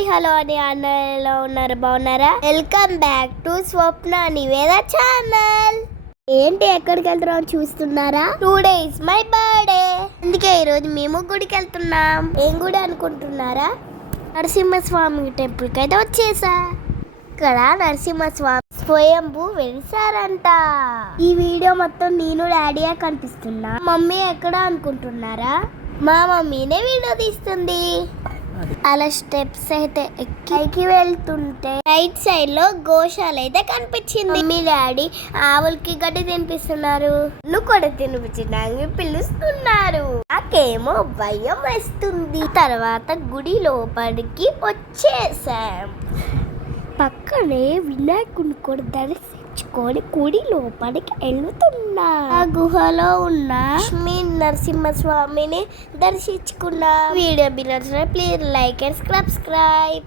Hi hello అని అన్న ఎలా ఉన్నారు, బాగున్నారా? Welcome back to Swapna Niveda channel. ఏంటి ఎక్కడికి వెళ్తున్నాం చూస్తున్నారా? 2 days మై బర్త్డే, అందుకే ఈరోజు మేము గుడికి వెళ్తున్నాం. ఏం గుడి అనుకుంటున్నారా? నరసింహస్వామి టెంపుల్కి అయితే వచ్చేసా. ఇక్కడ నరసింహస్వామి స్వయంభూ వెలిసారంట. ఈ వీడియో మొత్తం నేను డాడీయే కనిపిస్తున్నా. మమ్మీ ఎక్కడ అనుకుంటున్నారా? మా మమ్మీనే వీడియో తీస్తుంది. అలా స్టెప్స్ అయితే ఎక్కి వెళ్తుంటే రైట్ సైడ్ లో గోశాల అయితే కనిపించింది. మమ్మీ డాడీ ఆవులకి గడ్డి తినిపిస్తున్నారు. నువ్వు కూడా తినిపించడానికి పిలుస్తున్నారు. నాకేమో భయం వేస్తుంది. తర్వాత గుడి లోపలికి వచ్చేసాం. పక్కనే వినాయకుడిని కూడా దర్శించుకొని గుడి లోపలికి వెళ్తున్నా. ఆ గుహలో ఉన్న లక్ష్మీ నరసింహస్వామిని దర్శించుకున్నా. వీడియో బిల్ ప్లీజ్ లైక్ అండ్ సబ్స్క్రైబ్.